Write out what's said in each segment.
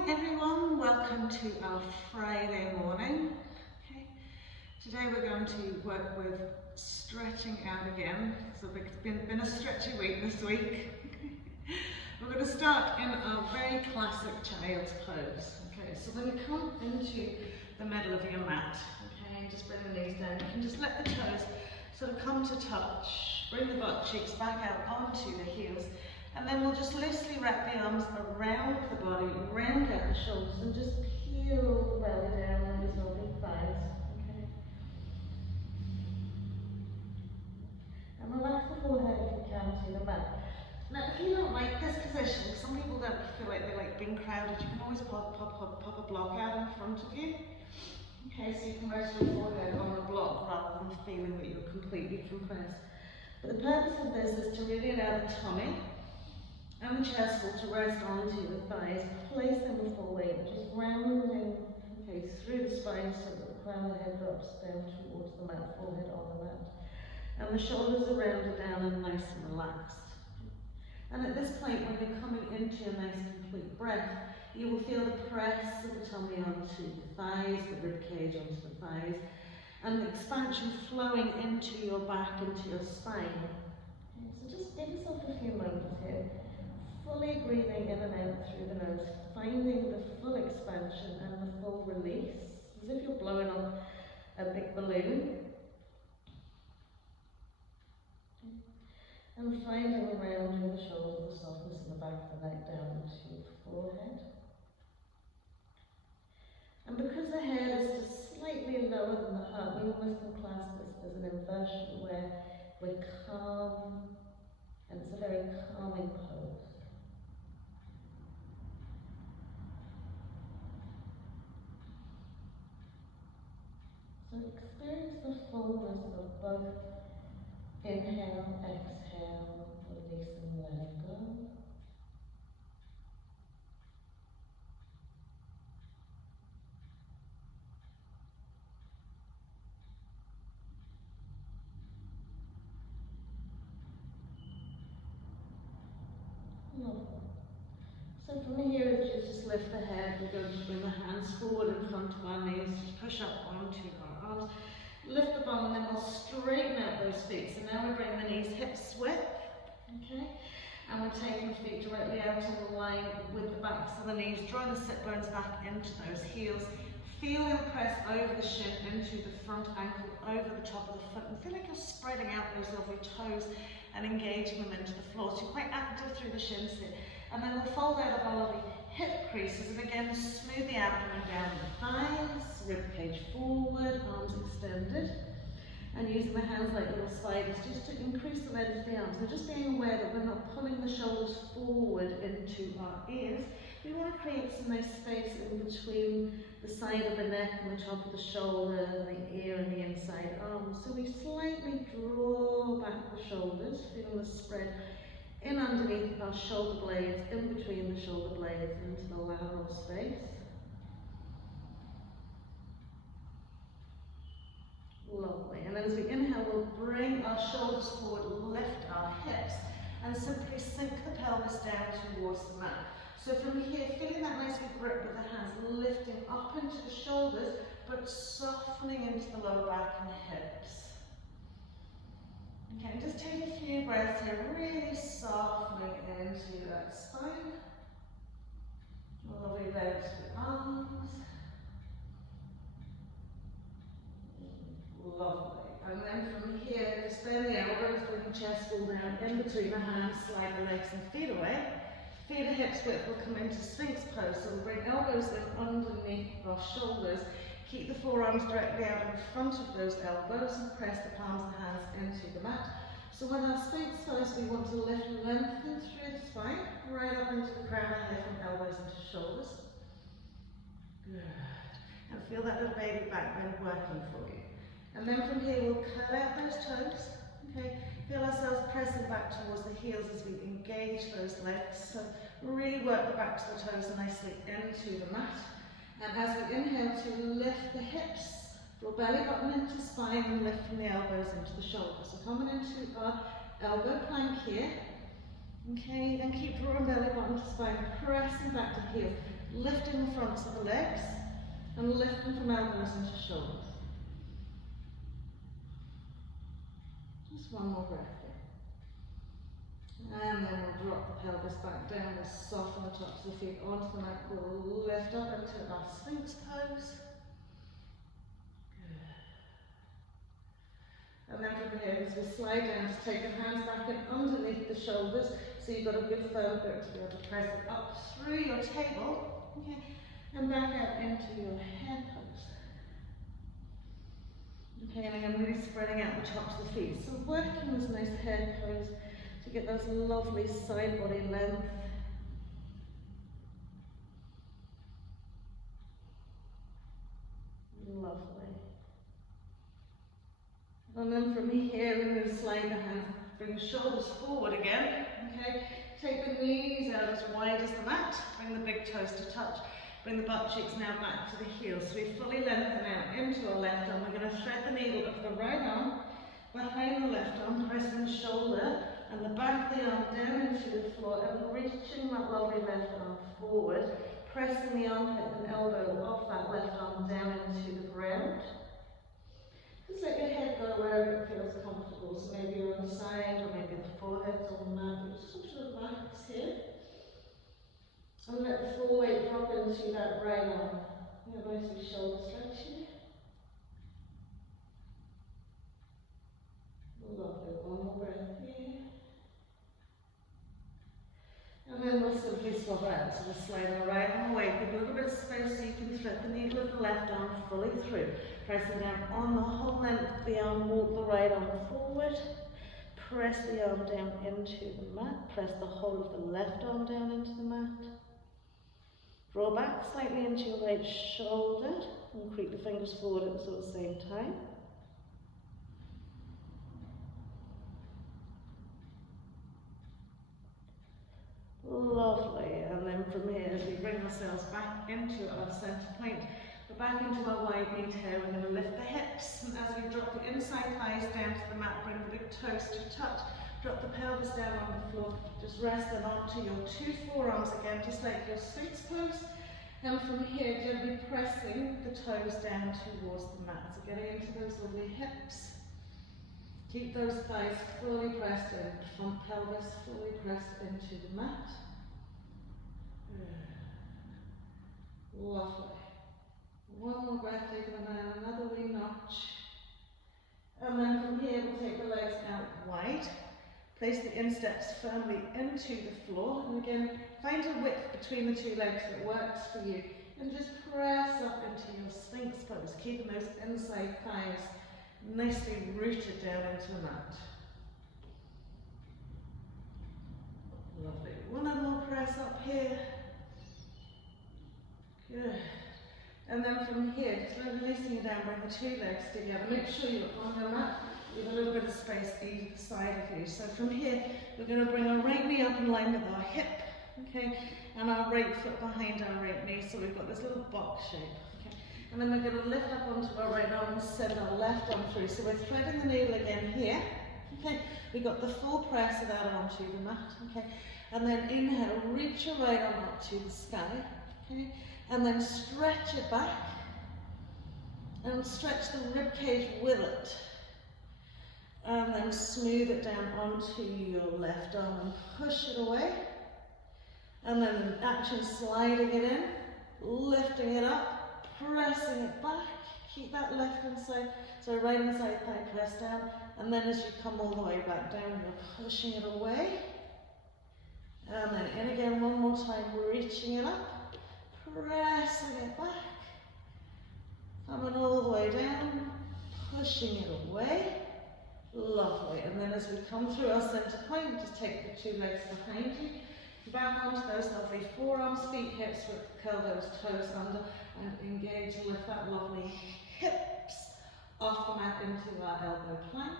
morning everyone, welcome to our Friday morning. Okay. Today we're going to work with stretching out again. So it's been a stretchy week this week. We're going to start in our very classic child's pose. Okay, so when you come into the middle of your mat, okay, just bring the knees down. You can just let the toes sort of come to touch. Bring the butt cheeks back out onto the heels. And then we'll just loosely wrap the arms around the body, round out the shoulders, and just peel the belly down on these lovely thighs. Okay. And relax the forehead if you can to the mat. Now, if you don't like this position, some people don't feel like they like being crowded, you can always pop a block out in front of you. Okay, so you can rest your forehead on the block rather than feeling that you're completely compressed. But the purpose of this is to really allow the tummy and the chest wall to rest onto the thighs, placing the full weight, just rounding through the spine so that the crown of the head drops down towards the mat, forehead on the mat. And the shoulders are rounded down and nice and relaxed. And at this point, when you're coming into a nice complete breath, you will feel the press of the tummy onto the thighs, the rib cage onto the thighs, and the expansion flowing into your back, into your spine. Okay, so just give yourself a few moments here. Fully breathing in and out through the nose, finding the full expansion and the full release, as if you're blowing up a big balloon. And finding around in the shoulders, the softness in the back of the neck down into your forehead. And because the head is just slightly lower than the heart, we almost can class this as an inversion where we're calm, and it's a very calming pose. So experience the fullness of both inhale, exhale, release and letting go. Lovely. So from here, as you just lift the head, we're going to bring the hands forward in front of our knees, just push up onto our arms. Lift the bum and then we'll straighten out those feet. So now we bring the knees hips width, okay? And we're taking the feet directly out in line with the backs of the knees, drawing the sit bones back into those heels. Feel the press over the shin into the front ankle, over the top of the foot, and feel like you're spreading out those lovely toes and engaging them into the floor. So you're quite active through the shins here. And then we'll fold out of our lovely hip creases, and again smooth the abdomen down the thighs, rib cage forward, arms extended, and using the hands like little spiders just to increase the length of the arms. So just being aware that we're not pulling the shoulders forward into our ears. We want to create some nice space in between the side of the neck and the top of the shoulder, the ear and the inside arm. So we slightly draw back the shoulders, feeling the spread in underneath our shoulder blades, in between the shoulder blades, into the lateral space. Lovely. And then as we inhale, we'll bring our shoulders forward, lift our hips, and simply sink the pelvis down towards the mat. So from here, feeling that nice big grip with the hands, lifting up into the shoulders, but softening into the lower back and the hips. Okay, just take a few breaths here, really softening into that spine. Lovely legs with arms. Lovely. And then from here, just bend the elbows, bring the chest all down, in between the hands, slide the legs and feet away. Feet and hips width will come into Sphinx pose, so we'll bring elbows in underneath our shoulders. Keep the forearms directly out in front of those elbows and press the palms of the hands into the mat. So when our Sphinx pose, we want to lift and lengthen through the spine, right up into the crown of the head from elbows into shoulders. Good. And feel that little baby back bend working for you. And then from here, we'll curl out those toes. Okay. Feel ourselves pressing back towards the heels as we engage those legs. So really work the backs of the toes nicely into the mat. And as we inhale to lift the hips, draw belly button into spine and lift from the elbows into the shoulders. So coming into our elbow plank here. Okay, then keep drawing belly button to spine, pressing back to heels. lifting the fronts of the legs and lifting from elbows into shoulders. Just one more breath here. And then we'll drop the pelvis back down, we'll soften the tops of the feet onto the mat, we'll lift up into our Sphinx pose. And then from here, as we slide down, just take your hands back in underneath the shoulders, so you've got a good firm grip to be able to press it up through your table, okay, and back out into your head pose. Okay, and I'm really spreading out the tops of the feet, so working this nice head pose to get those lovely side body length. Lovely. And then from here, we're going to slide the hands, bring the shoulders forward again, okay? Take the knees out as wide as the mat, bring the big toes to touch, bring the butt cheeks now back to the heels. So we fully lengthen out into our left arm. We're going to thread the needle of the right arm behind the left arm, pressing the shoulder and the back of the arm down into the floor and reaching that lovely left arm forward, pressing the armpit and elbow of that left arm down into the ground. Just let your head go wherever it feels comfortable, so maybe you're on the side or maybe the forehead's on the mat, but just sort of relax here. And let the full weight drop into that right arm. You have nicely shoulder stretch here. Lovely, one more breath here. And then we'll simply swap out, so we'll slide the right arm away, give a little bit of space so you can thread the needle of the left arm fully through. Pressing down on the whole length of the arm, walk the right arm forward, press the arm down into the mat, press the whole of the left arm down into the mat. Draw back slightly into your right shoulder and creep the fingers forward at the sort of same time. Lovely, and then from here, as we bring ourselves back into our centre point, we're back into our wide knee here. We're going to lift the hips, and as we drop the inside thighs down to the mat, bring the big toes to touch, drop the pelvis down on the floor, just rest them onto your two forearms again, just like your Sphinx pose, and from here, gently pressing the toes down towards the mat, so getting into those lovely hips. Keep those thighs fully pressed in, front pelvis fully pressed into the mat. Lovely. One more breath, taking them down another wee notch. And then from here, we'll take the legs out wide. Place the insteps firmly into the floor. And again, find a width between the two legs that works for you. And just press up into your Sphinx pose, keeping those inside thighs nicely rooted down into the mat. Lovely. One more press up here. Good. And then from here, just releasing it down, bring the two legs together. Make sure you're on the mat with a little bit of space either side of you. So from here, we're going to bring our right knee up in line with our hip, okay, and our right foot behind our right knee. So we've got this little box shape. Okay. And then we're going to lift up onto our right arm and send our left arm through. So we're threading the needle again here. Okay, we've got the full press of that arm to the mat. Okay, and then inhale, reach your right arm up to the sky. Okay. And then stretch it back and stretch the rib cage with it. And then smooth it down onto your left arm and push it away. And then action sliding it in, lifting it up, pressing it back. Keep that left inside, so right inside thigh press down. And then as you come all the way back down, you're pushing it away. And then in again one more time, reaching it up. Pressing it back, coming all the way down, pushing it away. Lovely. And then as we come through our centre point, just take the two legs behind you, back onto those lovely forearms, feet, hips, curl those toes under and engage and lift that lovely hips off the mat into our elbow plank.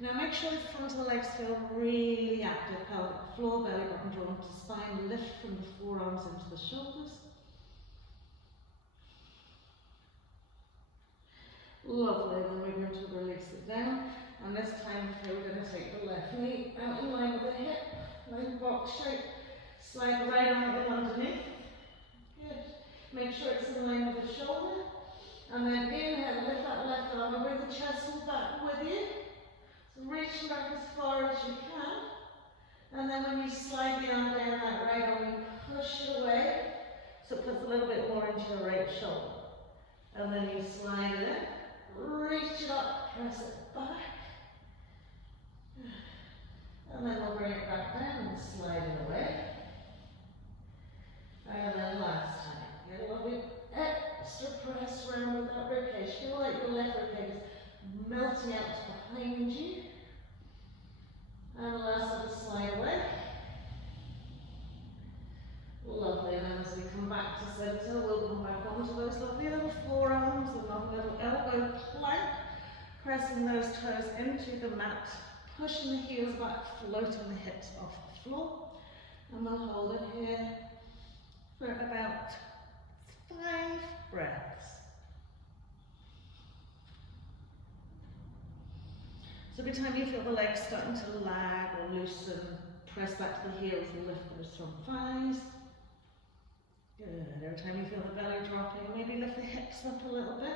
Now make sure the front of the legs feel really active, pelvic floor, belly button drawn to spine, lift from the forearms into the shoulders. Lovely, and then we're going to release it down, and this time we're going to take the left knee out in line with the hip, like a box shape, slide the right arm in underneath, good, And then inhale, lift that left arm and bring the chest all back with you. So reaching back as far as you can. And then when you slide the arm down that right arm, you push it away. So it puts a little bit more into your right shoulder. And then you slide it in, reach it up, press it back. And then we'll bring it back down and slide it away. And then last time, get a little bit extra press around with that ribcage. Feel like your left ribcage is melting out behind you. And last little slide away. Lovely, and then as we come back to center, we'll come back onto those lovely little forearms, the lovely little elbow plank, pressing those toes into the mat, pushing the heels back, floating the hips off the floor. And we'll hold it here for about 5 breaths. So every time you feel the legs starting to lag or loosen, press back to the heels and lift those front thighs. Good. Every time you feel the belly dropping, maybe lift the hips up a little bit.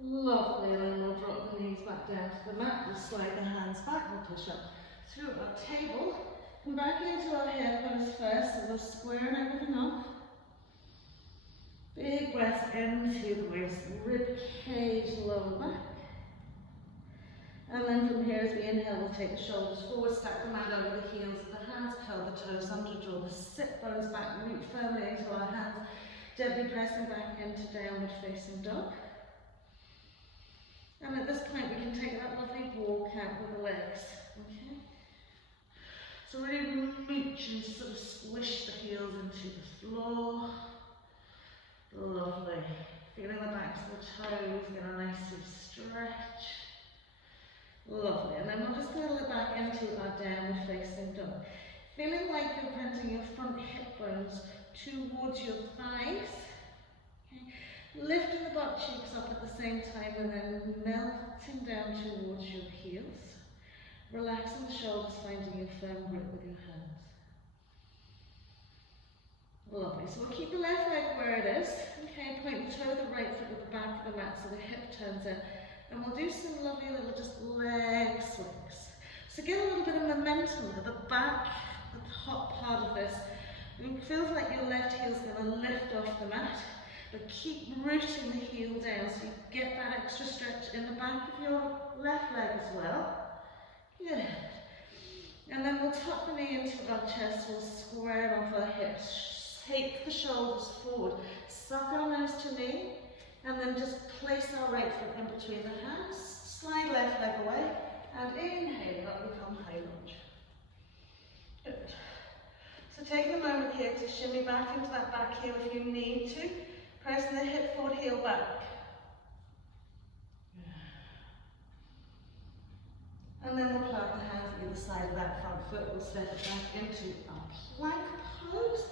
Lovely, and then we'll drop the knees back down to the mat. We'll slide the hands back, we'll push up through our table. Come back into our hip pose first, so we're squaring everything up. Big breath into the waist, rib cage, lower back. And then from here, as we inhale, we'll take the shoulders forward, stack the mat over the heels of the hands, curl the toes under, draw the sit bones back, root firmly into our hands, gently pressing back into downward facing dog. And at this point, we can take that lovely walk out with the legs. Okay? So really reach and sort of squish the heels into the floor. Lovely. Feeling the backs of the toes, get a nice deep stretch. Lovely. And then we'll just go back into our downward facing dog. Feeling like you're bending your front hip bones towards your thighs. Okay. Lifting the butt cheeks up at the same time and then melting down towards your heels. Relaxing the shoulders, finding your firm grip with your hands. Lovely. So we'll keep the left leg where it is. Okay, point the toe of the right foot at the back of the mat so the hip turns in. And we'll do some lovely little just leg swings. So get a little bit of momentum at the back, the top part of this. It feels like your left heel's going to lift off the mat, but keep rooting the heel down so you get that extra stretch in the back of your left leg as well. Good. And then we'll tuck the knee into our chest, we'll square it off our hips. Take the shoulders forward, suck our nose to knee, and then just place our right foot in between the hands, slide left leg away, and inhale up, become high lunge. Good. So take a moment here to shimmy back into that back heel if you need to, pressing the hip forward, heel back. And then we'll plant the hands at either side of that front foot, we'll step it back into our plank pose.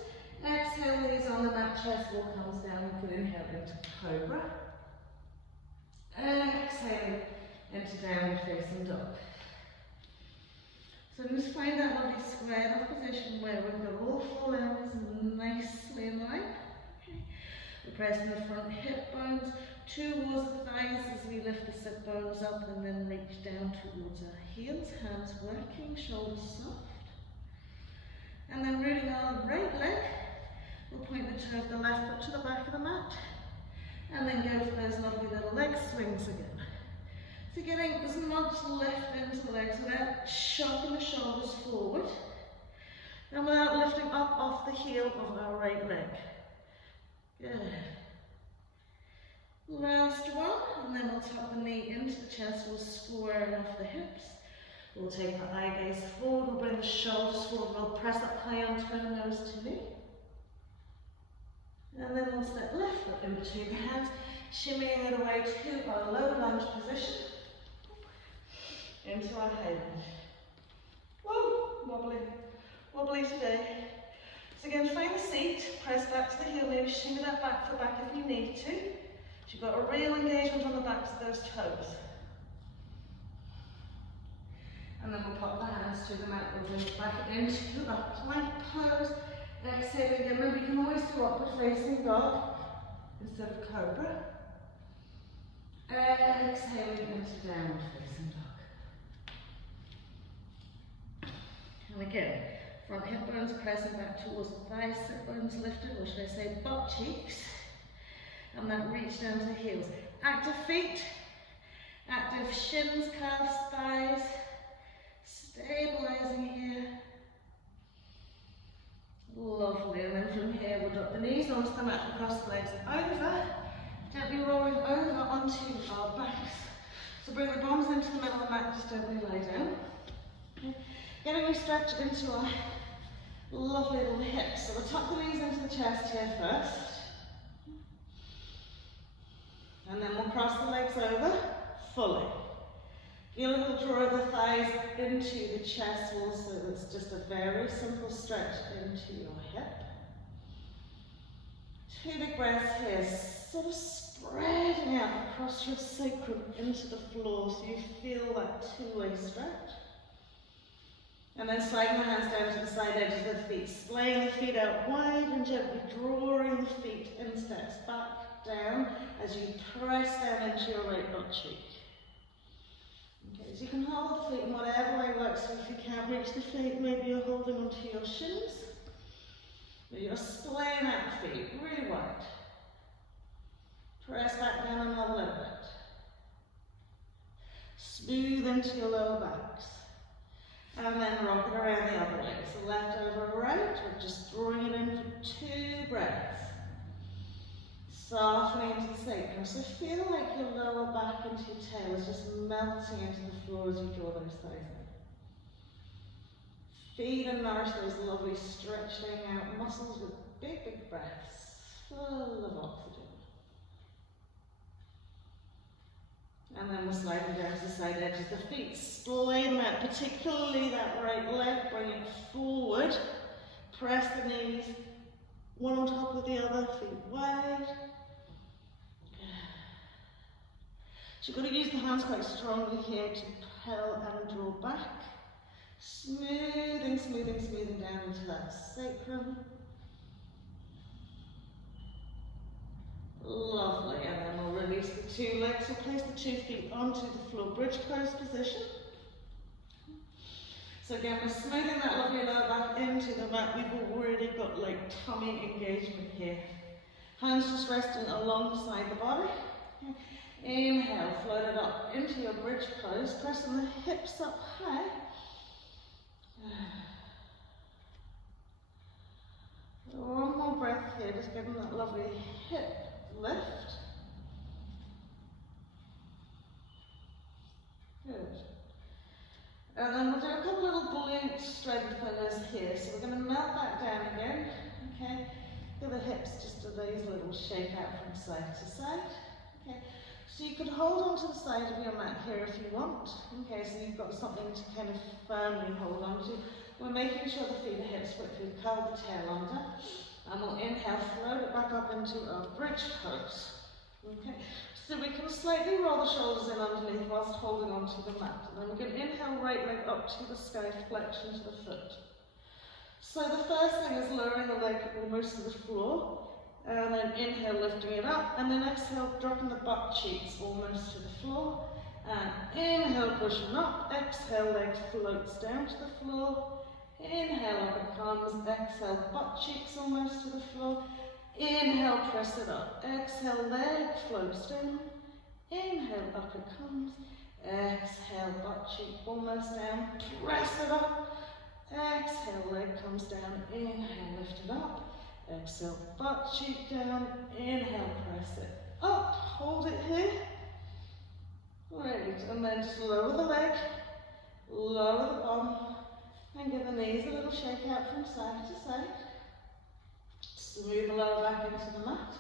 Exhale, knees on the mat, chest wall comes down, you can inhale into cobra. Exhale into downward facing dog. So just find that lovely squared off position where we've got all 4 limbs nicely in line. Okay. We're pressing the front hip bones towards the thighs as we lift the sit bones up and then reach down towards our heels, hands working, shoulders soft. And then rooting our right leg. We'll point the toe of the left foot to the back of the mat and then go for those lovely little leg swings again. So getting as much lift into the legs without shocking the shoulders forward and without lifting up off the heel of our right leg. Good. Last one, and then we'll tuck the knee into the chest, we'll square it off the hips. We'll take the eye gaze forward, we'll bring the shoulders forward, we'll press up high onto our nose to knee. And then we'll step left foot in between the hands, shimmying it away to our low lunge position, into our high lunge. Whoa, wobbly, wobbly today. So again, find the seat, press back to the heel, maybe shimmy that back foot back if you need to. So you've got a real engagement on the backs of those toes. And then we'll pop the hands to the mat, we'll bring it back into our plank pose. Exhale again. Maybe you can always do upward facing dog instead of cobra. Exhaling into downward facing dog. And again, front hip bones pressing back towards the thighs, sit bones lifted, or should I say butt cheeks. And then reach down to the heels. Active feet, active shins, calves, thighs. Stabilizing here. Lovely. And then from here we'll drop the knees onto the mat and cross the legs over. Gently rolling over onto our backs. So bring the palms into the middle of the mat, just gently lie down. Okay. Getting we stretch into our lovely little hips. So we'll tuck the knees into the chest here first. And then we'll cross the legs over fully. Feel a little draw of the thighs into the chest wall, so it's just a very simple stretch into your hip. 2 big breaths here, sort of spreading out across your sacrum into the floor so you feel that two-way stretch. And then sliding the hands down to the side edges of the feet, splaying the feet out wide and gently drawing the feet in steps back down as you press down into your right butt cheek. Okay, so you can hold the feet in whatever way works. So if you can't reach the feet, maybe you're holding onto your shins. But you're splaying out the feet really wide. Press back down another little bit. Smooth into your lower backs. And then rock it around the other way. So left over right, we're just drawing it in for 2 breaths. Softening into the sacrum. So feel like your lower back into your tail is just melting into the floor as you draw those thighs in. Feed and nourish those lovely stretching out muscles with big, big breaths, full of oxygen. And then we're sliding down to the side edges of the feet. Splay them out, particularly that right leg. Bring it forward. Press the knees, one on top of the other, feet wide. So you've got to use the hands quite strongly here to propel and draw back. Smoothing, smoothing, smoothing down into that sacrum. Lovely, and then we'll release the 2 legs. We'll place the 2 feet onto the floor, bridge pose position. So again, we're smoothing that lovely lower back into the mat. We've already got like tummy engagement here. Hands just resting alongside the body. Inhale, float it up into your bridge pose, pressing the hips up high. One more breath here, just getting that lovely hip lift. Good. And then we'll do a couple little glute strengtheners here. So we're going to melt that down again. Okay. Give the hips just a nice little shake out from side to side. Okay. So you could hold on to the side of your mat here if you want. Okay, so you've got something to kind of firmly hold on to. We're making sure the feet are hips width, we curl the tail under. And we'll inhale, float it back up into our bridge pose. Okay, so we can slightly roll the shoulders in underneath whilst holding onto the mat. And then we can inhale, right leg up to the sky, flexion to the foot. So the first thing is lowering the leg almost to the floor. And then inhale, lifting it up, and then exhale, dropping the butt cheeks almost to the floor. And inhale, pushing up, exhale, leg floats down to the floor. Inhale, up it comes, exhale, butt cheeks almost to the floor. Inhale, press it up, exhale, leg floats down. Inhale, up it comes, exhale, butt cheek almost down, press it up. Exhale, leg comes down, inhale, lift it up. Exhale, butt cheek down, inhale, press it up, hold it here. Great, and then just lower the leg, lower the bum, and give the knees a little shake out from side to side. Smooth the lower back into the mat.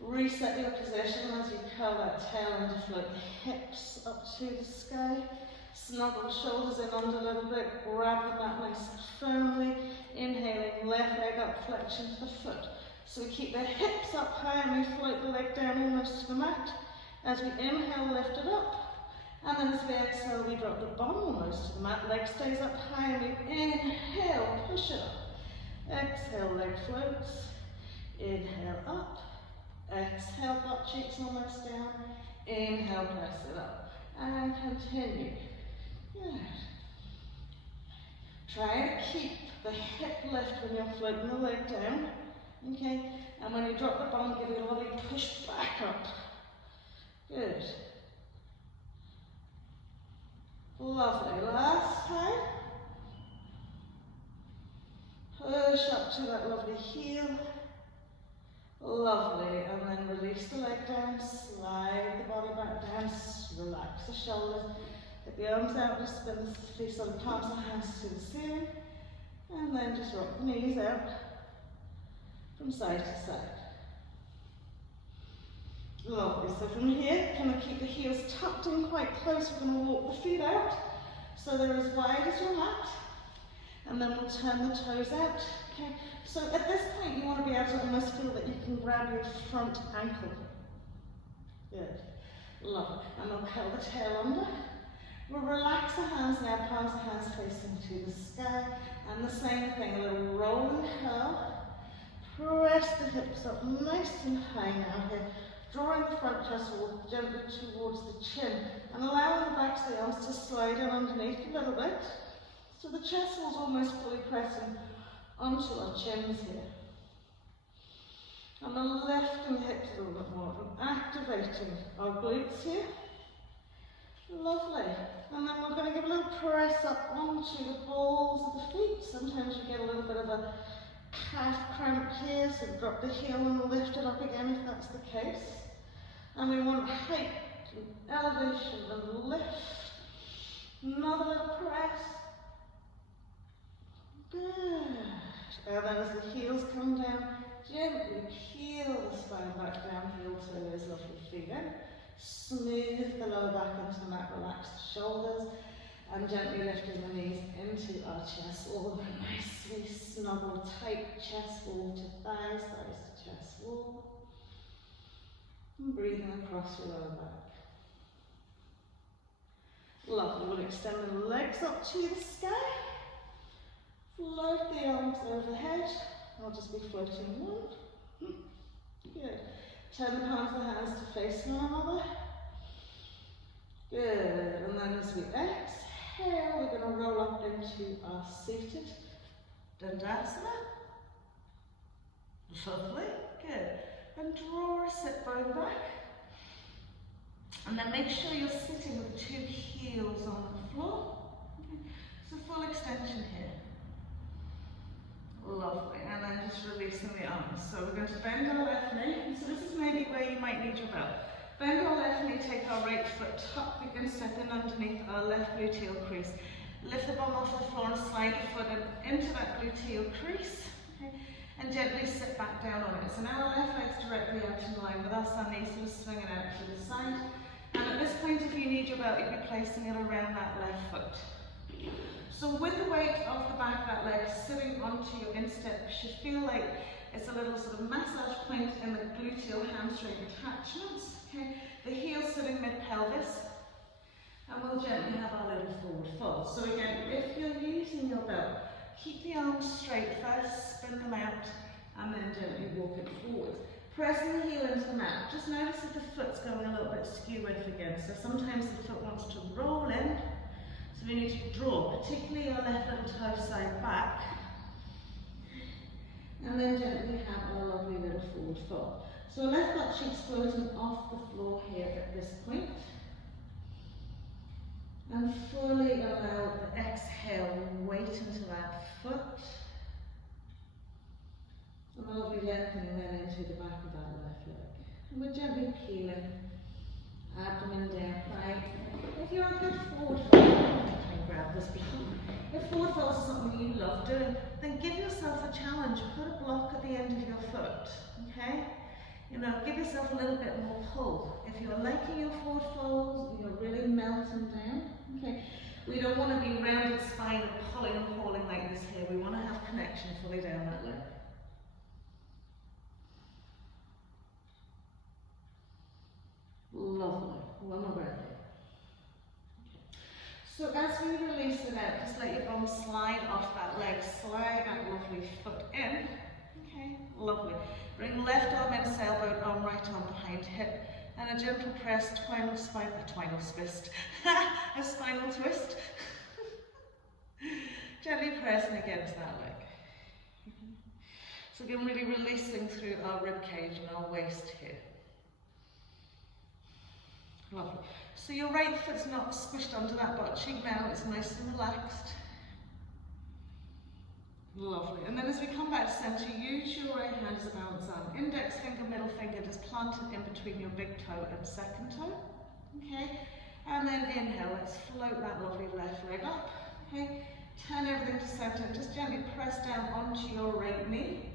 Reset your position as you curl that tail and float the hips up to the sky. Snuggle the shoulders in under a little bit, grab the mat nice and firmly. Inhaling, left leg up, flexion to the foot. So we keep the hips up high and we float the leg down almost to the mat. As we inhale, lift it up. And then as we exhale, we drop the bum almost to the mat. Leg stays up high and we inhale, push it up. Exhale. exhale, leg floats. Inhale up. Exhale, butt cheeks almost down. Inhale, press it up. And continue. Good. Try to keep the hip lift when you're floating the leg down. Okay? And when you drop the bum, give it a lovely push back up. Good. Lovely. Last time. Push up to that lovely heel. Lovely. And then release the leg down. Slide the body back down. Relax the shoulders. Get the arms out. Just spin the feet on the palms and hands to the ceiling. And then just rock the knees out from side to side. Lovely. So from here, kind of keep the heels tucked in quite close. We're going to walk the feet out so they're as wide as your mat. And then we'll turn the toes out. Okay. So at this point, you want to be able to almost feel that you can grab your front ankle. Good. Lovely. And we'll curl the tail under. We'll relax the hands now, palms of hands facing to the sky. And the same thing, a little roll and curl. Press the hips up nice and high now here. Drawing the front chest wall gently towards the chin. And allowing the backs of the arms to slide in underneath a little bit. So the chest wall's almost fully pressing onto our chins here. And then lifting the hips a little bit more and activating our glutes here. Lovely. And then we're going to give a little press up onto the balls of the feet. Sometimes you get a little bit of a calf cramp here, so drop the heel and lift it up again if that's the case. And we want height, and elevation and lift. Another little press. Good. And then as the heels come down, gently peel the spine back down, heel toes, lovely feet in. Smooth the lower back into the mat, relax the shoulders, and gently lifting the knees into our chest wall. Nicely snuggle, tight chest wall to thighs, thighs to chest wall. And breathing across your lower back. Lovely. We'll extend the legs up to the sky. Float the arms overhead. I'll just be floating one. Good. Turn the palms of the hands to face one another. Good. And then as we exhale, we're going to roll up into our seated Dandasana. Lovely. Good. And draw a sit bone back. And then make sure you're sitting with the two heels on the floor. Okay. So full extension here. Lovely. And then just releasing the arms. So we're going to bend our left knee. So this is maybe where you might need your belt. Bend our left knee, take our right foot tuck. We can step in underneath our left gluteal crease. Lift the bum off the floor and slide the foot into that gluteal crease. Okay. And gently sit back down on it. So now our left leg's directly out in line with us, our knees sort of swinging out to the side. And at this point, if you need your belt, you'd be placing it around that left foot. So with the weight of the back of that leg sitting onto your instep, you should feel like it's a little sort of massage point in the gluteal hamstring attachments. Okay, the heel sitting mid-pelvis. And we'll gently have our little forward fold. So again, if you're using your belt, keep the arms straight first, spin them out, and then gently walk it forward. Pressing the heel into the mat. Just notice if the foot's going a little bit skew if again. So sometimes the foot wants to roll in. So we need to draw, particularly our left little toe side back. And then gently have our lovely little forward fold. So left butt cheeks floating off the floor here at this point. And fully allow the exhale, weight into that foot. And I'll be lengthening then into the back of that left leg. And we're gently peeling, abdomen down, right. If you're a good forward fold, I can grab this before. If forward fold is something you love doing, then give yourself a challenge. Put a block at the end of your foot, okay? You know, give yourself a little bit more pull. If you're liking your forward folds, you're really melting down, okay? We don't want to be rounded spine and pulling and hauling like this here. We want to have connection fully down that leg. Lovely. One more breath. So as we release it out, just let your bum slide off that leg, slide that lovely foot in. Lovely. Bring left arm in, sailboat arm, right arm behind hip. And a gentle press, a spinal twist. A spinal twist. Gently pressing against that leg. So again, really releasing through our rib cage and our waist here. Lovely. So your right foot's not squished onto that butt cheek now, it's nice and relaxed. Lovely. And then as we come back to centre, use your right hand as a balance arm. Index finger, middle finger just planted in between your big toe and second toe. Okay. And then inhale, let's float that lovely left leg up. Okay. Turn everything to centre and just gently press down onto your right knee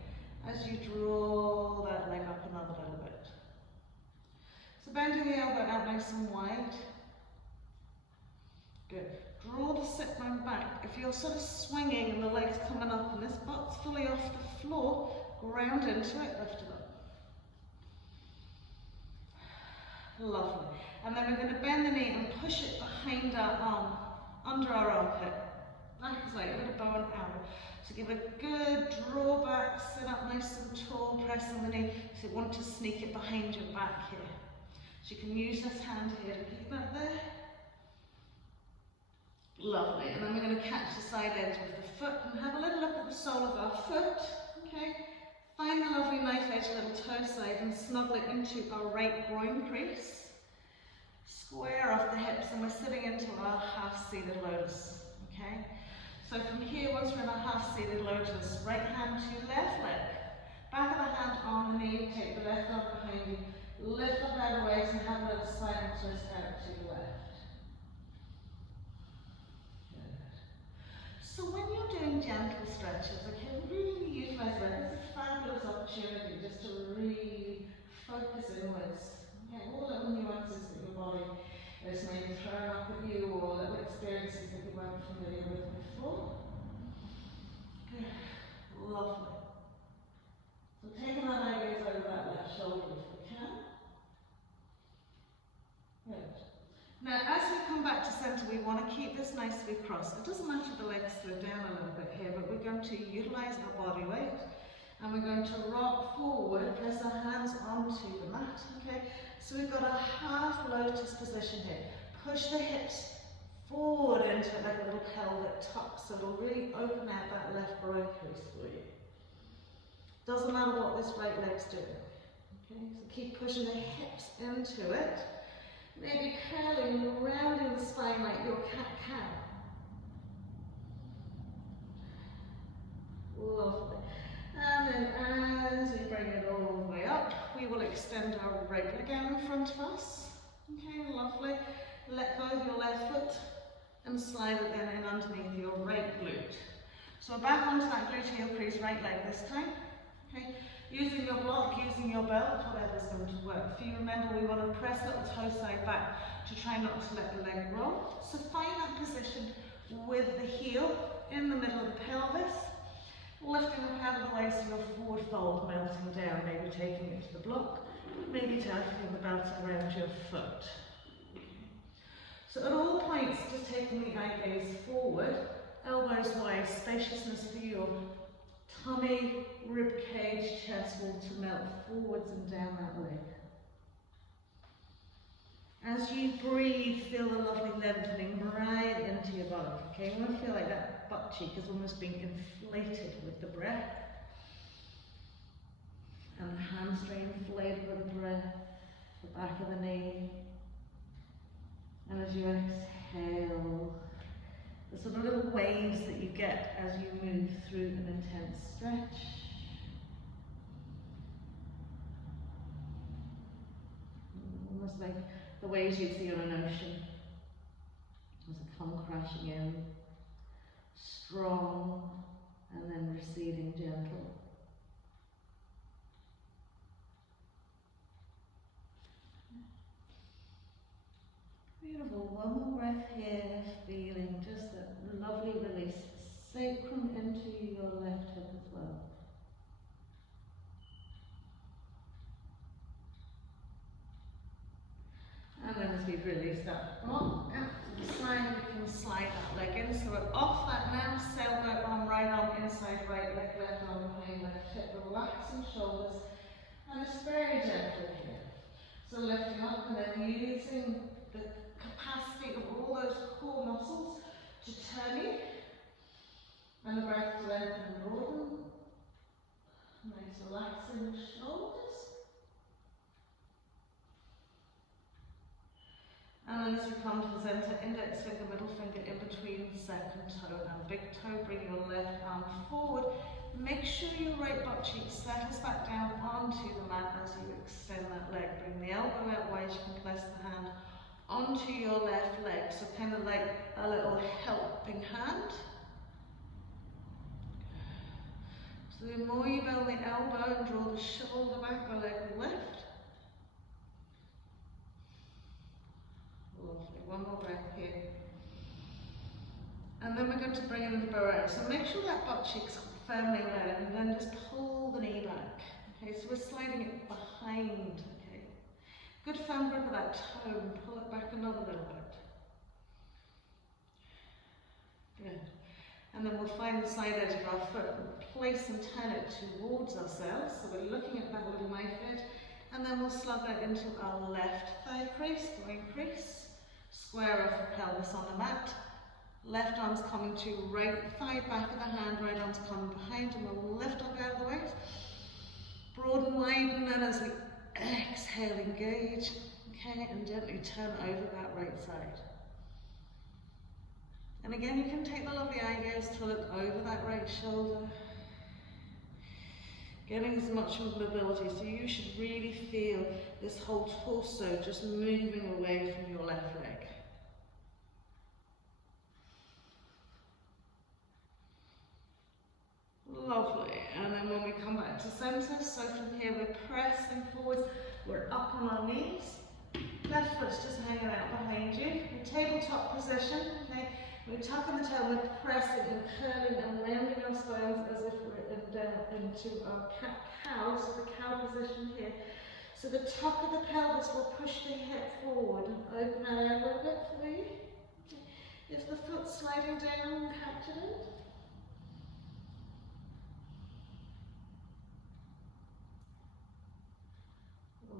as you draw that leg up another little bit. So bending the elbow out nice and wide. Good. Draw the sit bone back. If you're sort of swinging and the leg's coming up and this butt's fully off the floor, ground into it, lift it up. Lovely. And then we're going to bend the knee and push it behind our arm, under our armpit. Back as like a little bow and arrow. So give a good draw back, sit up nice and tall, press on the knee. So you want to sneak it behind your back here. So you can use this hand here to keep that there. Lovely. And then we're going to catch the side edge with the foot and have a little look at the sole of our foot. Okay. Find the lovely knife edge little toe side and snuggle it into our right groin crease. Square off the hips and we're sitting into our half-seated lotus. Okay. So from here, once we're in our half-seated lotus, right hand to left leg. Back of the hand on the knee, take the left arm behind you. Lift up out of the waist and have a little spinal twist out to the left. Good. So when you're doing gentle stretches, okay, really utilize that. It's a fabulous opportunity just to really focus inwards. Okay, all little nuances that your body is maybe throwing up at you or little experiences that you weren't familiar with before. Good. Lovely. So taking our leg gaze over that left shoulder if we can. Good. Now as we come back to centre, we want to keep this nicely crossed. It doesn't matter if the legs slow down a little bit here, but we're going to utilise our body weight and we're going to rock forward, press our hands onto the mat. Okay. So we've got a half lotus position here. Push the hips forward into it like a little pelvic tuck, so it'll really open out that left groin crease for you. Doesn't matter what this right leg's doing. Okay, so keep pushing the hips into it. Maybe curling, rounding the spine like your cat-cow. Lovely. And then as we bring it all the way up, we will extend our right leg out in front of us. Okay, lovely. Let go of your left foot and slide it then in underneath your right glute. So we're back onto that gluteal crease, right leg this time. Okay, using your block, using your belt, whatever's going to work for you. Remember, we want to press little toe side back to try not to let the leg roll. So find that position with the heel in the middle of the pelvis. Lifting up out of the way so your forward fold melting down, maybe taking it to the block, maybe tapping the belt around your foot. So at all points, just taking the eye gaze forward, elbows wide, spaciousness for your tummy, rib cage, chest wall to melt forwards and down that leg. As you breathe, feel the lovely lengthening right into your bottom. Okay, you want to feel like that butt cheek is almost being inflated with the breath. And the hamstring inflated with the breath, the back of the knee. And as you exhale, the sort of little waves that you get as you move through an intense stretch. Almost like the waves you see on an ocean as they come crashing in, strong and then receding gentle. Beautiful. One more breath here, feeling just that lovely release, sacrum into your left hip as well. And then as we've released that block out to the side, we can slide that leg in. So we're off that now, sailboat arm, right arm inside side, right leg, left arm behind left hip, relaxing shoulders, and it's very gentle here. So lifting up and then using the capacity of all those core muscles to turn you, and the breath to lengthen and broaden. Nice relaxing shoulders. And then as you come to the center, index finger, middle finger in between second toe and big toe. Bring your left arm forward. Make sure your right butt cheek settles back down onto the mat as you extend that leg. Bring the elbow out wide. You can place the hand onto your left leg. So kind of like a little helping hand. So the more you bend the elbow and draw the shoulder back, the leg will lift. Lovely. One more breath here. And then we're going to bring in the burrow. So make sure that butt cheek's firmly there, and then just pull the knee back. Okay, so we're sliding it behind. Okay, good firm grip of that toe and pull it back another little bit. Good. And then we'll find the side edge of our foot and place and turn it towards ourselves. So we're looking at that little knife edge, and then we'll slug that into our left thigh crease, groin crease. Square off the pelvis on the mat. Left arm's coming to right thigh, back of the hand, right arm's coming behind, and we'll lift up out of the way. Broaden, widen, and as we exhale, engage, okay, and gently turn over that right side. And again, you can take the lovely eye gaze to look over that right shoulder, getting as much mobility, so you should really feel this whole torso just moving away from your left leg. Lovely, and then when we come back to center, so from here we're pressing forwards, we're up on our knees, left foot's just hanging out behind you, in tabletop position, okay, we're tucking the tail, we're pressing and curling and landing our spines as if we're down into our cow, so the cow position here. So the top of the pelvis will push the hip forward and open that out a little bit for you. Okay. Is the foot sliding down, captured it?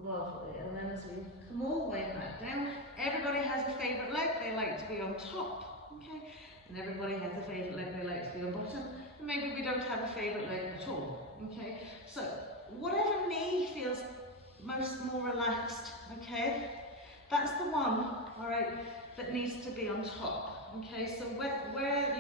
Lovely, and then as we come all the way back down, everybody has a favourite leg, they like to be on top, okay? And everybody has a favourite leg, they like to be on bottom, and maybe we don't have a favourite leg at all, okay? So, whatever knee feels more relaxed, okay? That's the one, alright, that needs to be on top, okay? So where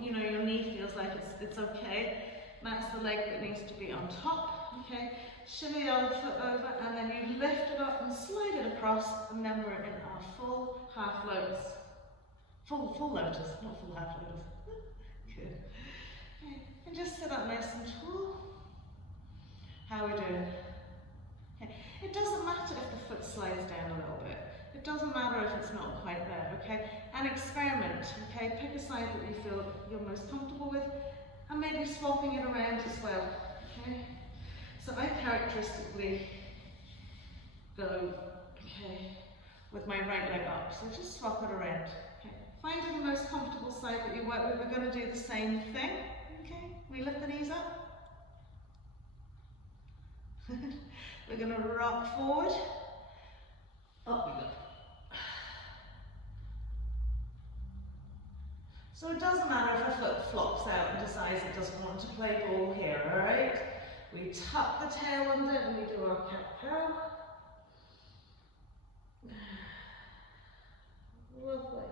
your knee feels like it's okay, that's the leg that needs to be on top, okay? Shimmy the other foot over, and then you lift it up and slide it across, and then we're in our full half lotus. Full lotus, not full half lotus. Good. Okay. And just sit up nice and tall. How are we doing? Okay. It doesn't matter if the foot slides down a little bit. It doesn't matter if it's not quite there, okay? And experiment, okay? Pick a side that you feel you're most comfortable with, and maybe swapping it around as well, okay? So I characteristically go, okay, with my right leg up. So just swap it around. Okay. Finding the most comfortable side that you work with. We're going to do the same thing. Okay. We lift the knees up. We're going to rock forward. Up we go. So it doesn't matter if a foot flops out and decides it doesn't want to play ball here, alright? We tuck the tail under and we do our cat-cow. Lovely.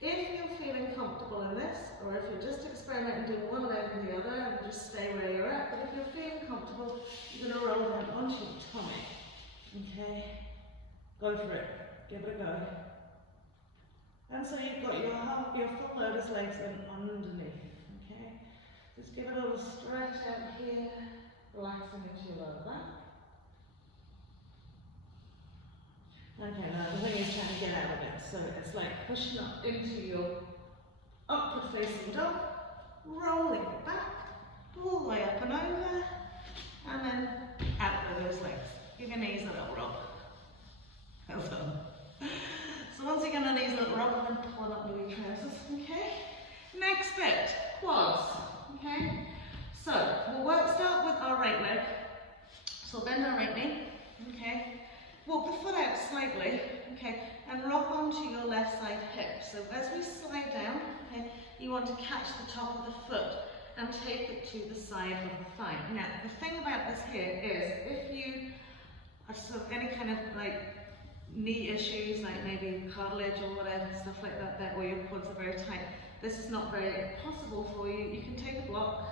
If you're feeling comfortable in this, or if you're just experimenting doing one leg and the other, and just stay where you're at, but if you're feeling comfortable, you're going to roll down onto your tummy. Okay? Go for it. Give it a go. And so you've got your full lotus legs in underneath. Okay? Just give it a little stretch out here. Relaxing into your lower back. Okay, now the thing is trying to get out of it. So it's like pushing up into your upward facing dog, rolling it back, all the way up and over, and then out with those legs. Give your knees a little rock. Well done. So once you get your knees a little rock, then pull up your trousers. Okay? Next bit, quads. Okay? right leg. So bend our right knee, okay? Walk the foot out slightly, okay? And rock onto your left side hip. So as we slide down, okay, you want to catch the top of the foot and take it to the side of the thigh. Now, the thing about this here is, if you have sort of any kind of like knee issues, like maybe cartilage or whatever, stuff like that, or your quads are very tight, this is not very possible for you. You can take a block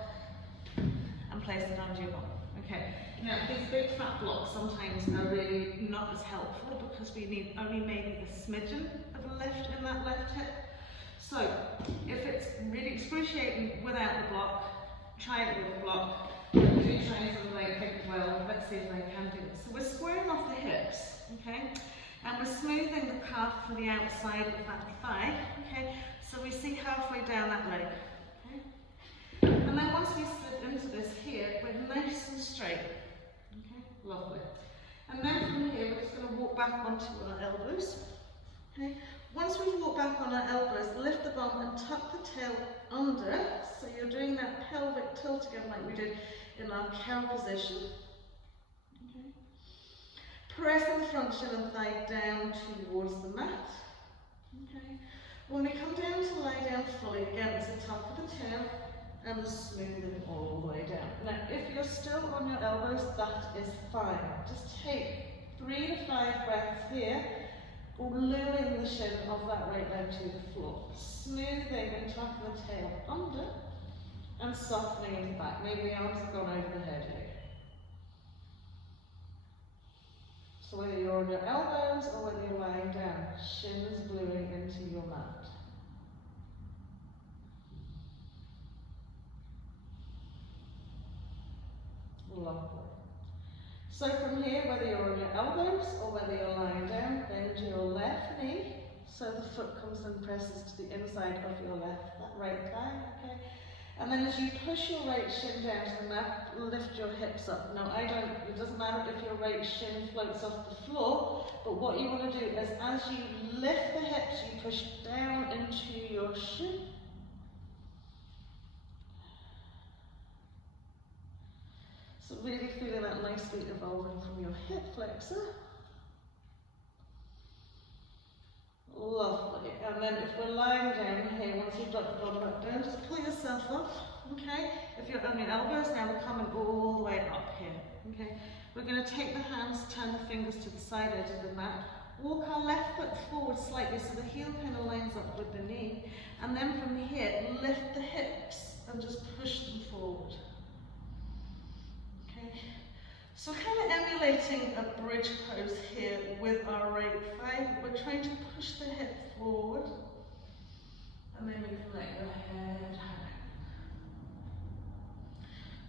and place it under your bum. Okay. Now, these big fat blocks sometimes are really not as helpful because we need only maybe a smidgen of a lift in that left hip. So, if it's really excruciating without the block, try it with a block. Do try something like, well, let's see if I can do it. So we're squaring off the hips, okay? And we're smoothing the calf from the outside of that thigh, okay? So we see halfway down that leg, okay? And then once we slip into this here, we're nice and straight, okay? Lovely. And then from here, we're just going to walk back onto our elbows, okay? Once we've walked back on our elbows, lift the bum and tuck the tail under, so you're doing that pelvic tilt again like we did in our cow position. Okay. Pressing the front shin and thigh down towards the mat. Okay. When we come down to lie down fully, again it's the tuck of the tail and the smoothing all the way down. Now if you're still on your elbows, that is fine. Just take 3 to 5 breaths here, gluing the shin of that right leg to the floor. Smoothing and tucking the tail under and softening into the back. Maybe the arms have gone over the head here. So whether you're on your elbows or whether you're lying down, shins gluing into your mat. Lovely. So from here, whether you're on your elbows or whether you're lying down, bend your left knee so the foot comes and presses to the inside of your left, that right thigh, okay? And then as you push your right shin down to the mat, lift your hips up. Now it doesn't matter if your right shin floats off the floor, but what you want to do is as you lift the hips, you push down into your shin. So really feeling that nicely evolving from your hip flexor. Lovely. And then if we're lying down here, once you've got the bottom back down, just pull yourself up, okay? If you're on your elbows, now we're coming all the way up here, okay? We're going to take the hands, turn the fingers to the side edge of the mat, walk our left foot forward slightly so the heel kind of lines up with the knee, and then from here, lift the hips and just push them forward. So kind of emulating a bridge pose here with our right thigh. We're trying to push the hip forward and then we can let your head hang.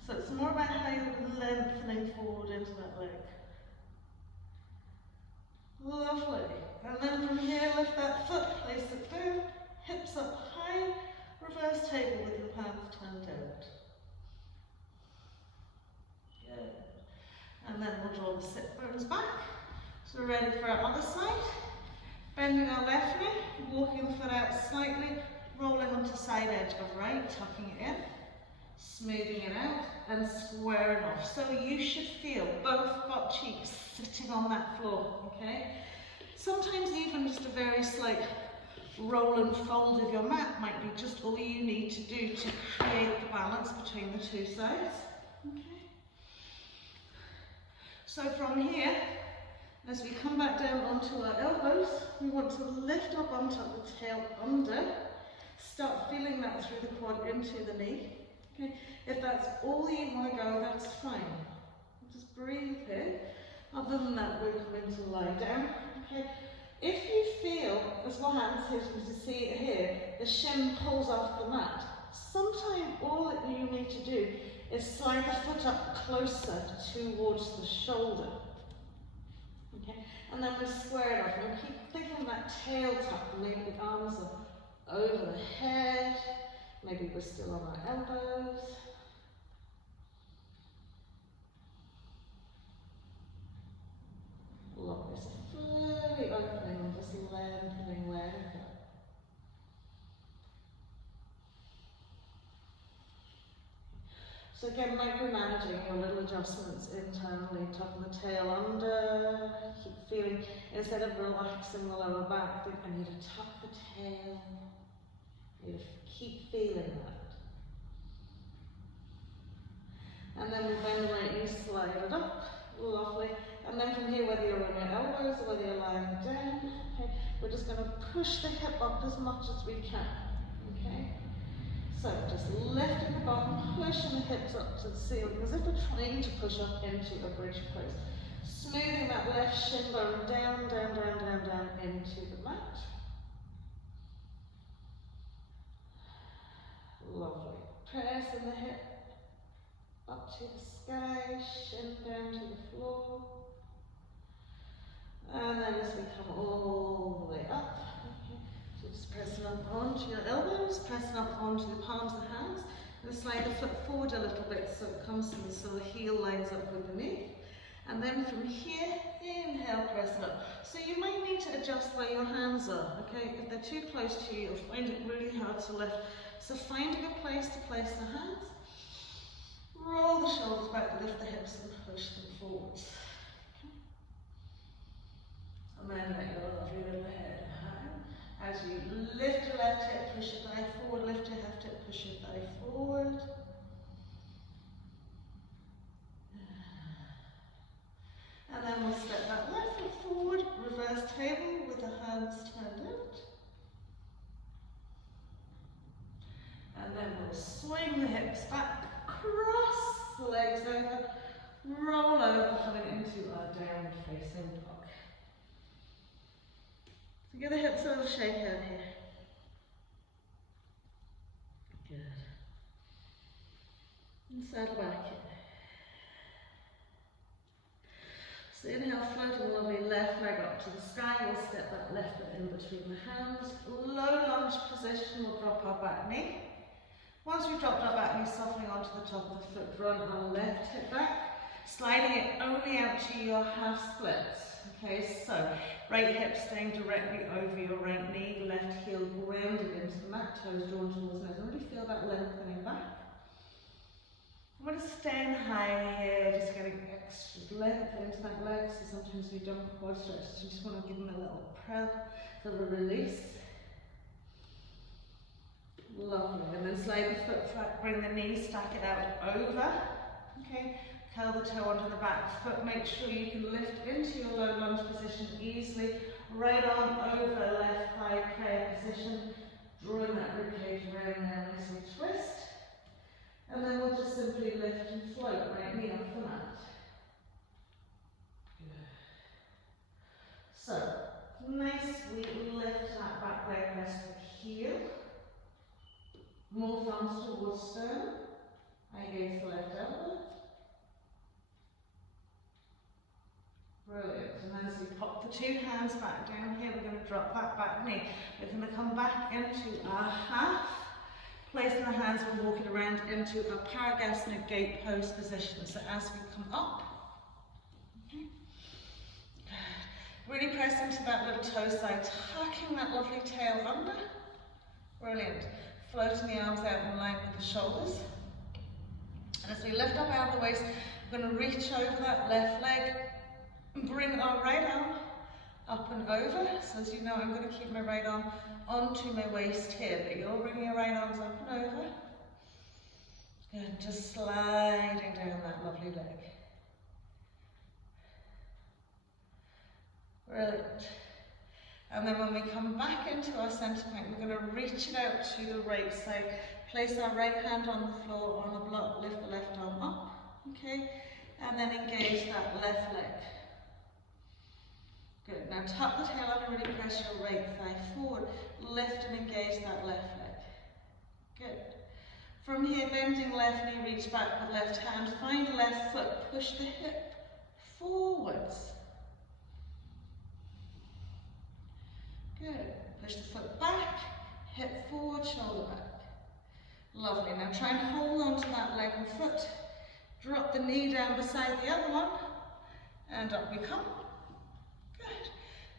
So it's more about how you're lengthening forward into that leg. Lovely. And then from here, lift that foot, place it down, hips up high, reverse table with your palms turned out. Good. And then we'll draw the sit bones back. So we're ready for our other side. Bending our left knee, walking the foot out slightly, rolling onto side edge of right, tucking it in, smoothing it out, and squaring off. So you should feel both butt cheeks sitting on that floor, okay? Sometimes even just a very slight roll and fold of your mat might be just all you need to do to create the balance between the two sides, okay? So from here, as we come back down onto our elbows, we want to lift our bum, tuck the tail under, start feeling that through the quad into the knee. Okay. If that's all you want to go, that's fine. Just breathe here. Other than that, we're coming to lie down. Okay. If you feel, as what happens here, you can see it here, the shin pulls off the mat, sometimes all that you need to do is slide the foot up closer towards the shoulder. Okay, and then we square it off and keep thinking of that tail tuck. Maybe the arms are over the head, maybe we're still on our elbows. Lovely, so fully opening and just lengthening, letting go. So again, micromanaging your little adjustments internally, tucking the tail under, keep feeling, instead of relaxing the lower back, think I need to tuck the tail, I need to keep feeling that. And then we bend the right knee, slide it up, lovely. And then from here, whether you're on your elbows or whether you're lying down, okay, we're just going to push the hip up as much as we can, okay? So just lifting the bottom, pushing the hips up to the ceiling as if we're trying to push up into a bridge pose. Smoothing that left shin bone down, down, down, down, down into the mat. Lovely. Pressing the hip up to the sky, shin down to the floor. And then as we come all the way up, okay, so just pressing up onto your elbows, pressing up onto the palms of the hands, and slide the foot forward a little bit so it comes to the, so the heel lines up with the knee. And then from here, inhale, press it up. So you might need to adjust where your hands are, okay? If they're too close to you, you'll find it really hard to lift. So find a good place to place the hands. Roll the shoulders back, lift the hips and push them forwards. Okay. And then let your lovely little head hang. As you lift your left hip, push your thigh forward, lift your left hip, push your thigh forward. And then we'll step that left foot forward, reverse table with the hands turned out. And then we'll swing the hips back, cross the legs over, roll over, coming into our downward facing dog. So give the hips a little shake out here. Good. And settle back in. So inhale, floating lovely left leg up to the sky. We'll step that left foot in between the hands. Low lunge position, we'll drop our back knee. Once we've dropped our back knee, softening onto the top of the foot, run our left hip back, sliding it only out to your half splits. Okay, so right hip staying directly over your right knee, left heel grounded into the mat, toes drawn towards the nose. Already feel that lengthening back. We're just staying high here, just getting extra length into that leg. So sometimes we don't quad stretches, you just want to give them a little press, a little release. Lovely, and then slide the foot flat, bring the knee, stack it out over. Okay, curl the toe onto the back foot, make sure you can lift into your low lunge position easily. Right arm over left thigh, prayer position, drawing that ribcage around there, nice and twist. And then we'll just simply lift and float right knee off the mat. Good. So, nice sweet lift that back leg, rest the heel. More thumbs towards sternum. I gaze the left elbow. Brilliant. And then as we pop the two hands back down here, we're going to drop that back knee. We're going to come back into our half. Placing the hands, we'll walk it around into a Paragasana gate pose position. So as we come up, okay, really press into that little toe side, tucking that lovely tail under. Brilliant. Floating the arms out in line with the shoulders. And as we lift up out of the waist, we're going to reach over that left leg and bring our right arm up and over. So as you know, I'm going to keep my right arm onto my waist here, but you're bringing your right arms up and over. Good, just sliding down that lovely leg. Brilliant. And then when we come back into our center point, we're going to reach it out to the right side. Place our right hand on the floor on the block, lift the left arm up, okay? And then engage that left leg. Good, now tuck the tail under, really press your right thigh forward. Lift and engage that left leg. Good. From here, bending left knee, reach back with left hand. Find left foot, push the hip forwards. Good. Push the foot back, hip forward, shoulder back. Lovely. Now try and hold on to that leg and foot. Drop the knee down beside the other one. And up we come. Good.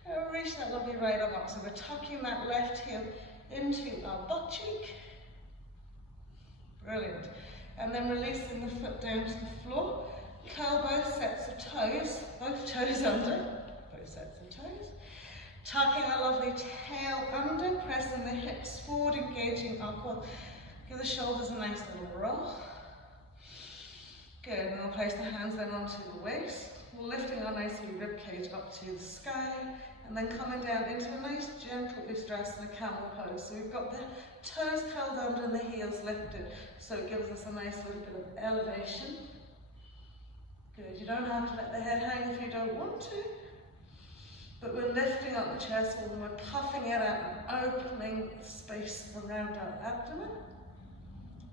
Now reach that lovely right arm up. So we're tucking that left heel into our butt cheek. Brilliant. and then releasing the foot down to the floor. Curl both sets of toes, both toes under, both sets of toes. Tucking our lovely tail under, pressing the hips forward, engaging our core. Give the shoulders a nice little roll. Good, and we'll place the hands then onto the waist. We're lifting our nice rib cage up to the sky, and then coming down into a nice gentle Ustrasana camel pose. So we've got the toes curled under and the heels lifted, so it gives us a nice little bit of elevation. Good, you don't have to let the head hang if you don't want to, but we're lifting up the chest wall and we're puffing it out and opening the space around our abdomen.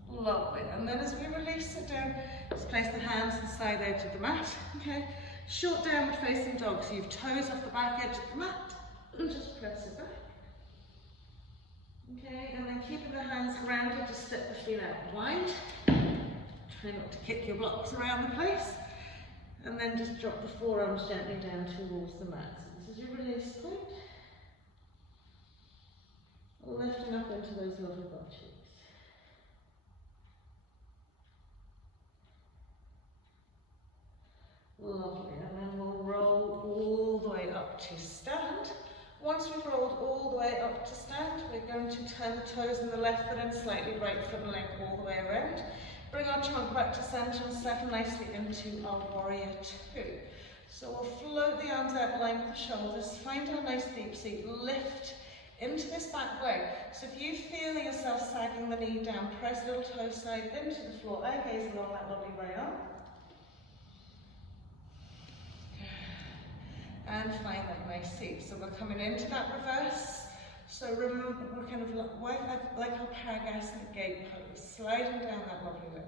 Lovely, and then as we release it down, just place the hands on the side edge of the mat, okay? Short downward facing dog, so you've toes off the back edge of the mat, and just press it back. Okay, and then keeping the hands grounded, just step the feet out wide. Try not to kick your blocks around the place. And then just drop the forearms gently down towards the mat. So this is your release point. Lifting up into those lovely butt cheeks. Lovely, and then we'll roll all the way up to stand. Once we've rolled all the way up to stand, we're going to turn the toes in the left foot and slightly right foot and leg all the way around. Bring our trunk back to centre and settle nicely into our warrior two. So we'll float the arms out, length the shoulders, find our nice deep seat, lift into this back leg. So if you feel yourself sagging the knee down, press little toe side into the floor, eye gaze along that lovely right arm. And find that nice seat. So we're coming into that reverse. So remember, we're kind of like our Paragasmic gate pose, sliding down that lovely leg.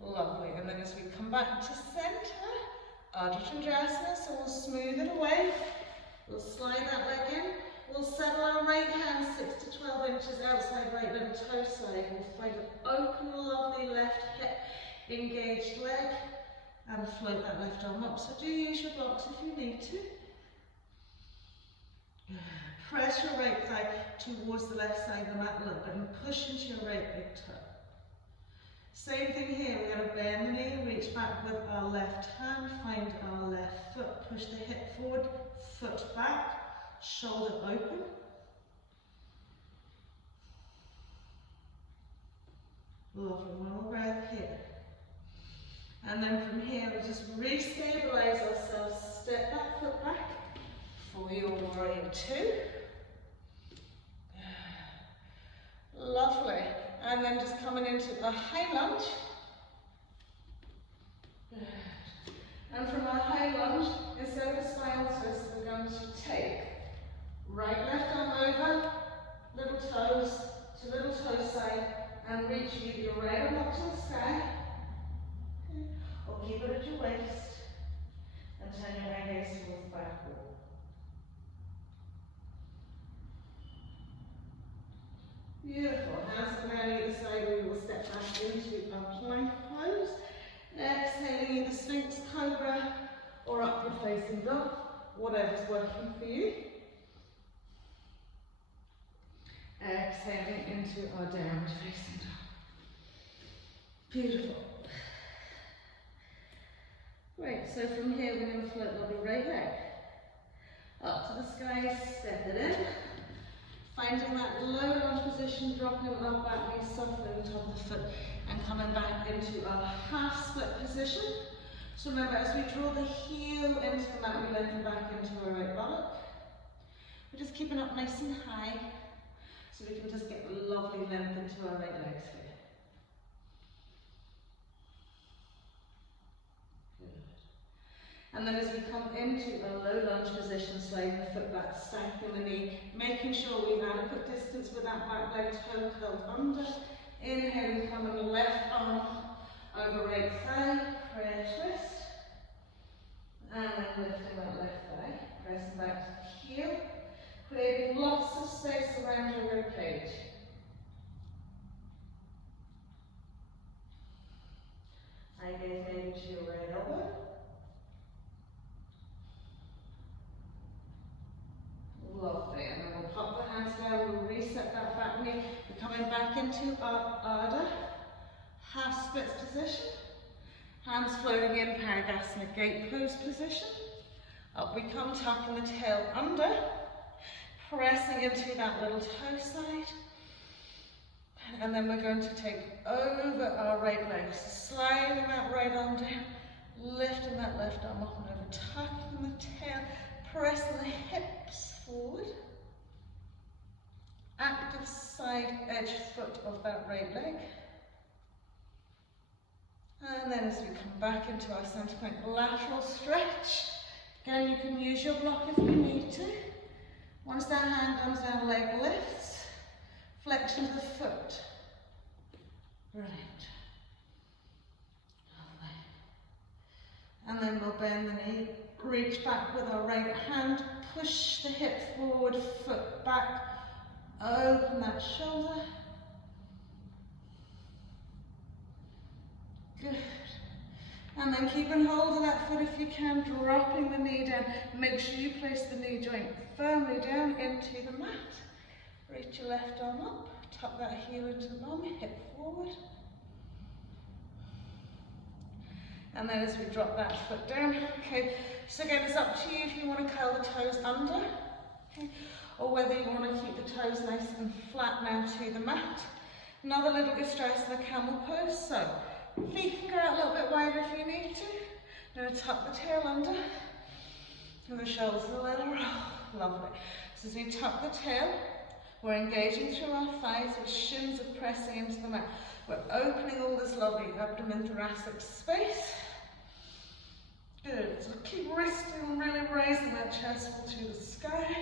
Lovely, and then as we come back to centre, Ardha Chandrasana, so we'll smooth it away. We'll slide that leg in. We'll settle our right hand 6 to 12 inches outside right little toe side. We'll find an open, lovely left hip, engaged leg, and float that left arm up. So do use your blocks if you need to. Press your right thigh towards the left side of the mat a little bit and push into your right big toe. Same thing here, we're going to bend the knee, reach back with our left hand, find our left foot, push the hip forward, foot back, shoulder open. Lovely, one more breath here. And then from here, we just re-stabilize ourselves, step that foot back for your warrior two. Lovely. And then just coming into a high lunge. And from our high lunge, instead of a spinal twist, we're going to take right, left arm over, little toes to little toe side, and reach either your right arm up to the sky, or keep it at your waist, and turn your eye gaze towards the back wall. Beautiful. Hands come down either side, we will step back into our plank pose. Exhaling either Sphinx, Cobra, or upward facing dog, whatever's working for you. Exhaling into our downward facing dog. Beautiful. Great, so from here we're going to float lovely right leg. Up to the sky, step it in. Finding that low lunge position, dropping our back knee, softening the top of the foot, and coming back into our half split position. So remember, as we draw the heel into the mat, we lengthen back into our right buttock. We're just keeping up nice and high, so we can just get a lovely length into our right legs here. And then as we come into a low lunge position, sliding the foot back, stacking the knee, making sure we have adequate distance with that back leg, toe curled under. Inhaling, coming the left arm over right thigh, prayer twist. And then lifting that left thigh, pressing back to the heel, creating lots of space around your rib cage. Eye gaze maybe to your right elbow. Lovely, and then we'll pop the hands down, we'll reset that back knee. We're coming back into our splits position. Hands floating in, Parigasana gate pose position. Up we come, tucking the tail under, pressing into that little toe side. And then we're going to take over our right leg, so sliding that right arm down, lifting that left arm up and over, tucking the tail, pressing the hips forward. Active side edge foot of that right leg. And then as we come back into our center point, lateral stretch. Again, you can use your block if you need to. Once that hand comes down, leg lifts, flexion of the foot. Brilliant. And then we'll bend the knee, reach back with our right hand, push the hip forward, foot back, open that shoulder. Good. And then keep and hold of that foot if you can, dropping the knee down. Make sure you place the knee joint firmly down into the mat. Reach your left arm up, tuck that heel into the bum, hip forward. And then as we drop that foot down, okay, so again it's up to you if you want to curl the toes under, okay, or whether you want to keep the toes nice and flat now to the mat. Another little good stress in the camel pose, so feet can go out a little bit wider if you need to. Now tuck the tail under, and the shoulders a little roll, lovely. So as we tuck the tail, we're engaging through our thighs, with shins are pressing into the mat. We're opening all this lovely abdomen thoracic space. Good, so keep resting, really raising that chest wall to the sky,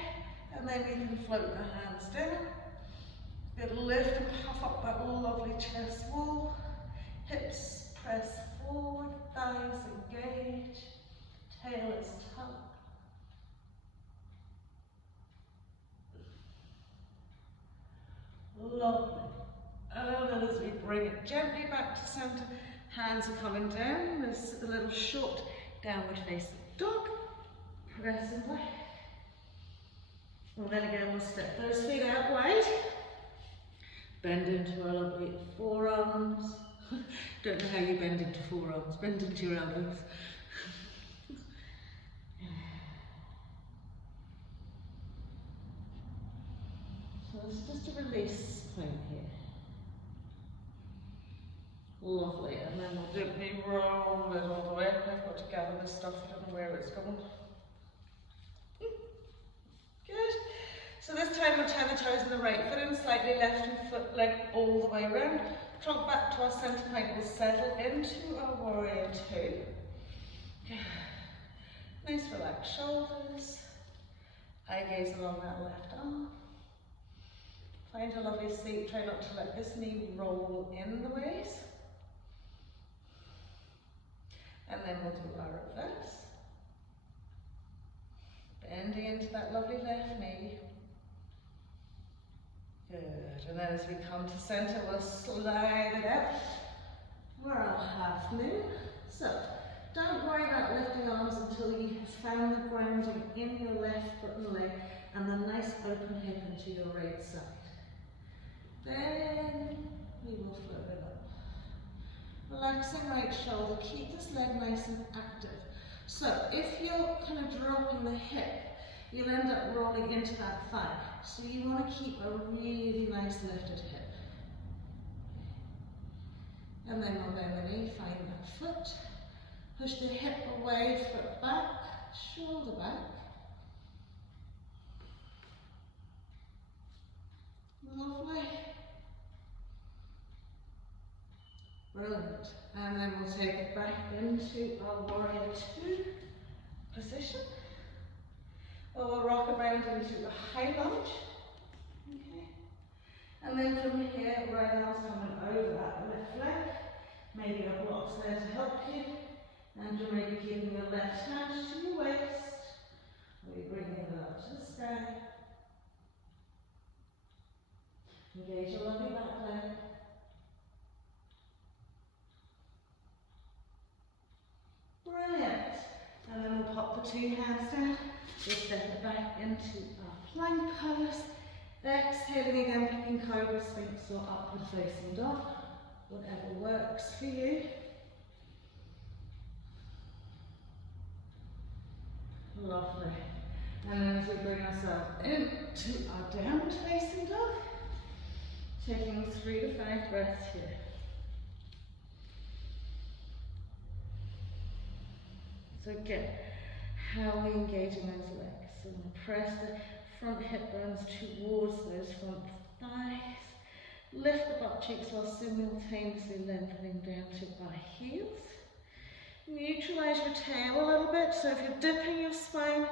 and then we can float the hands down. Good, lift and puff up that lovely chest wall. Hips press forward, thighs engage, tail is tucked. Lovely. And then as we bring it gently back to center, hands are coming down. There's a little short downward facing dog. Pressing back. And then again we'll step those feet out wide. Bend into our lovely forearms. Don't know how you bend into forearms. Bend into your elbows. So it's just a release point here. Lovely, and then we'll gently roll it all the way. I've got to gather this stuff, I don't know where it's gone. Good. So this time we'll turn the toes in the right foot in, slightly left and foot leg all the way around. Trunk back to our center point, we'll settle into our warrior two. Good. Nice relaxed shoulders. Eye gaze along that left arm. Find a lovely seat, try not to let this knee roll in the waist. And then we'll do our reverse. Bending into that lovely left knee. Good. And then as we come to center, we'll slide it out. We're our half moon. So, don't worry about lifting arms until you have found the grounding in your left foot and leg and the nice open hip into your right side. Then we will float it up. Relaxing right shoulder, keep this leg nice and active. So if you're kind of dropping the hip, you'll end up rolling into that thigh. So you want to keep a really nice lifted hip. And then we'll bend the knee, find that foot. Push the hip away, foot back, shoulder back. Lovely. Brilliant. And then we'll take it back into our warrior two position. Or we'll rock around into the high lunge. Okay. And then from here, right arm's coming over that left leg. Maybe a block's there to help you. And you're maybe keeping your left hand to your waist. We're bringing it up to the sky. Engage your lovely back leg. Brilliant. And then we'll pop the two hands down. We'll step it back into our plank pose. Exhaling again, picking cobra, sphinx or upward facing dog. whatever works for you. Lovely. And then as we bring ourselves into our downward facing dog, taking 3 to 5 breaths here. So again, how are we engaging those legs? So we press the front hip bones towards those front thighs. Lift the butt cheeks while simultaneously lengthening down to our heels. Neutralize your tail a little bit, so if you're dipping your spine,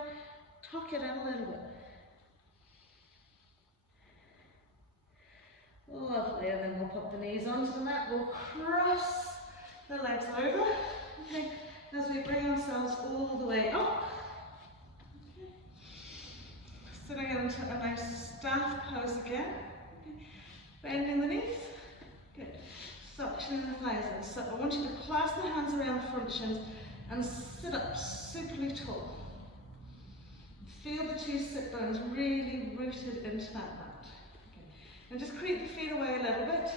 tuck it in a little bit. Lovely, and then we'll pop the knees onto the mat, we'll cross the legs over, okay, as we bring ourselves all the way up. Okay. Sitting into a nice staff pose again, okay. Bending the knees, good. Suctioning the thighs in. So I want you to clasp the hands around the front shins and sit up superly tall. Feel the 2 sit bones really rooted into that mat. Okay. And just creep the feet away a little bit.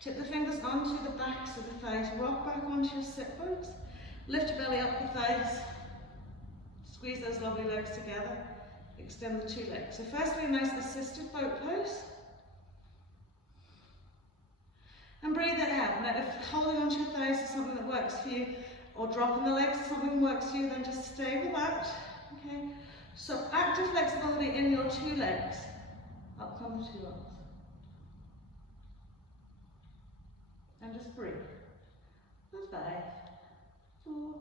Tip the fingers onto the backs of the thighs. Rock back onto your sit bones. Lift your belly up the thighs. Squeeze those lovely legs together. Extend the 2 legs. So firstly, a nice assisted boat pose. And breathe it out. Now, if holding onto your thighs is something that works for you, or dropping the legs is something that works for you, then just stay with that. Okay. So active flexibility in your 2 legs. Up come the 2 arms. And just breathe. 5, 4,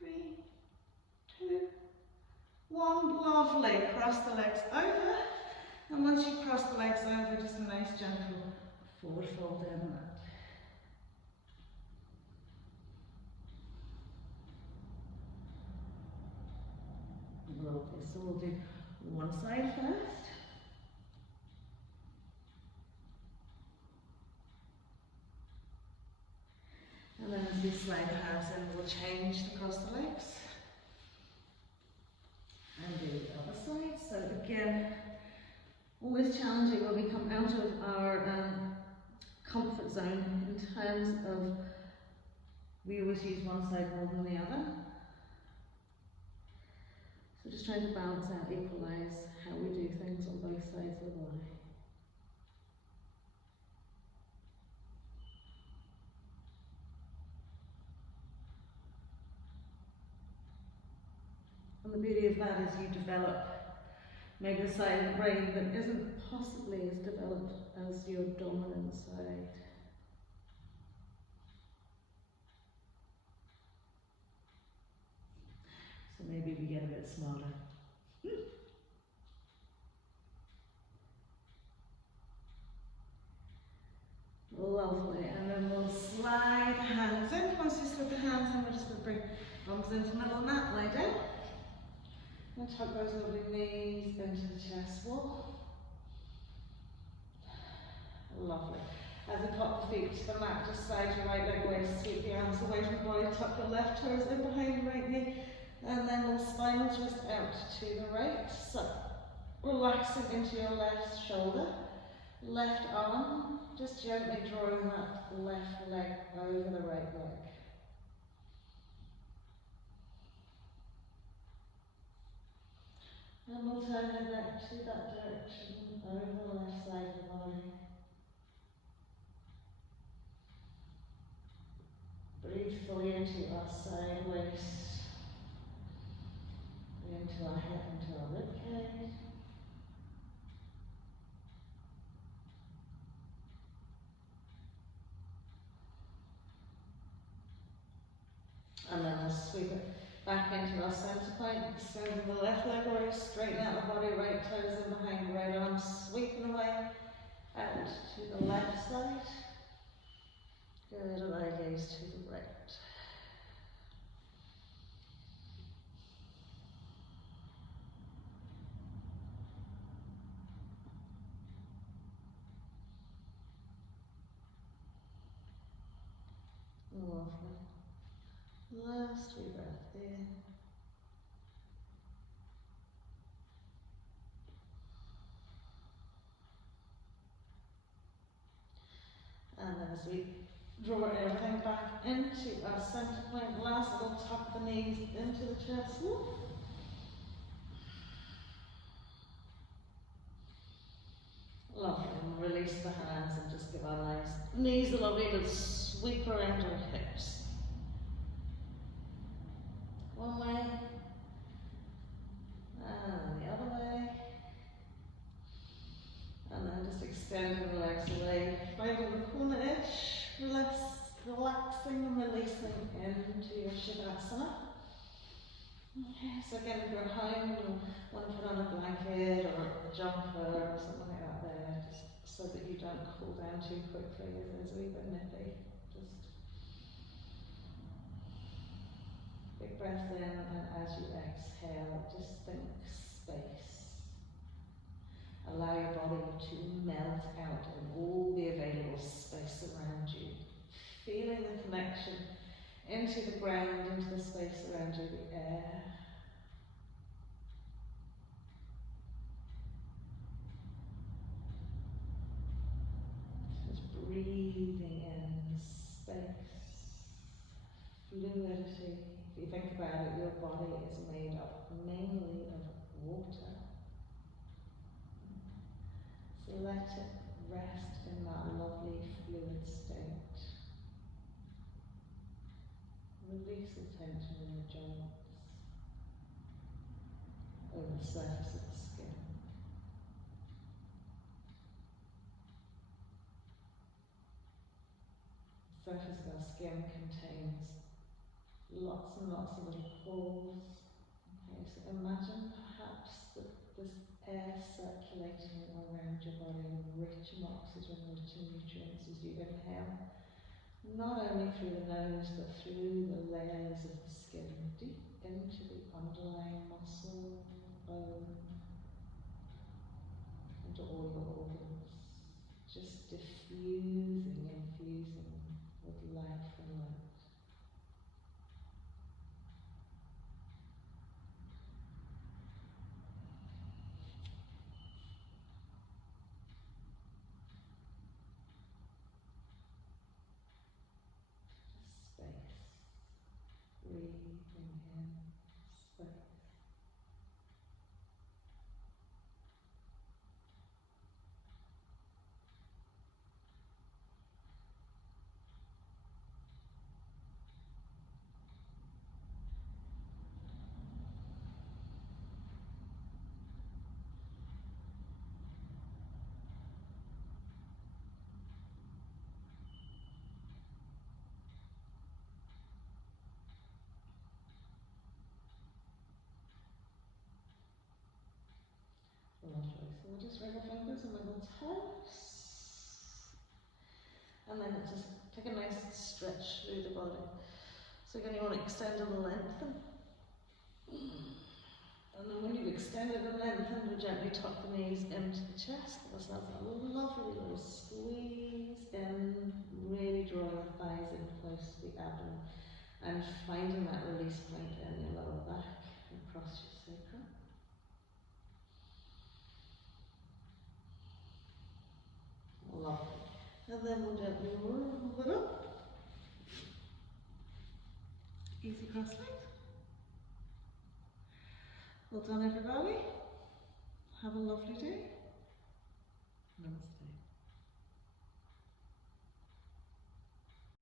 3, 2, 1. Lovely. Cross the legs over. And once you cross the legs over, just a nice gentle forward fold down the mat. Lovely. So we'll do one side first. And then as we slide the hands in, we'll change across the legs. And do the other side. So again, always challenging when we come out of our comfort zone in terms of we always use one side more than the other. So just trying to balance out, equalise how we do things on both sides of the body. And the beauty of that is you develop maybe a side of the brain that isn't possibly as developed as your dominant side. So maybe we get a bit smarter. Lovely, and then we'll slide the hands in. Once you slip the hands in, we're just going to bring arms into the middle of the mat, lie down. And tuck those lovely knees into the chest wall. Lovely. As we pop the feet to the mat, just side your right leg away, sweep the arms away from the body, tuck the left toes in behind the right knee, and then we'll spinal twist out to the right. So, relaxing into your left shoulder, left arm, just gently drawing that left leg over the right leg. And we'll turn it back to that direction, over the left side of the body. Breathe fully into our side waist, into our hip, into our rib cage. And then we'll sweep it back into our centre point, extending the left leg away, straighten out the body, right toes in behind the right arm, sweeping away out to the left side. Good, eye gaze to the right. Lovely. Last wee breath in. And then as we draw everything back into our centre point. Last little tuck the knees into the chest wall. Lovely, and release the hands and just give our nice knees a lovely little sweep around our hips. One way, and the other way. And then just extending the legs away, finding the corner edge, relaxing and releasing into your Shavasana. Okay, so again, if you're at home, you'll want to put on a blanket or a jumper or something like that there, just so that you don't cool down too quickly as it's a wee bit nippy. Just big breath in, and as you exhale, just think space. Allow your body to melt out in all the available space around you. Feeling the connection into the ground, into the space around you, the air. Just breathing in space, fluidity. If you think about it, your body is made up mainly of water. So let it rest in that lovely fluid state. Release the tension in the joints, over the surface of the skin. The surface of our skin contains lots and lots of little pores. Okay, so imagine perhaps that this air circulating around your body, rich in oxygen, rich in nutrients as you inhale, not only through the nose but through the layers of the skin, deep into the underlying muscle, bone, into all your organs, just diffusing, infusing with life and light. Space. Breathing in space. Lovely. So we'll just wriggle fingers and wiggle toes. And then just take a nice stretch through the body. So again, you want to extend and lengthen. And then when you've extended and lengthened, we'll gently tuck the knees into the chest. Give ourselves a lovely little squeeze in, really drawing the thighs in close to the abdomen. And finding that release point in your lower back and across your sacrum. Lovely. And then we'll gently move it up. Easy cross legs. Well done, everybody. Have a lovely day. Namaste.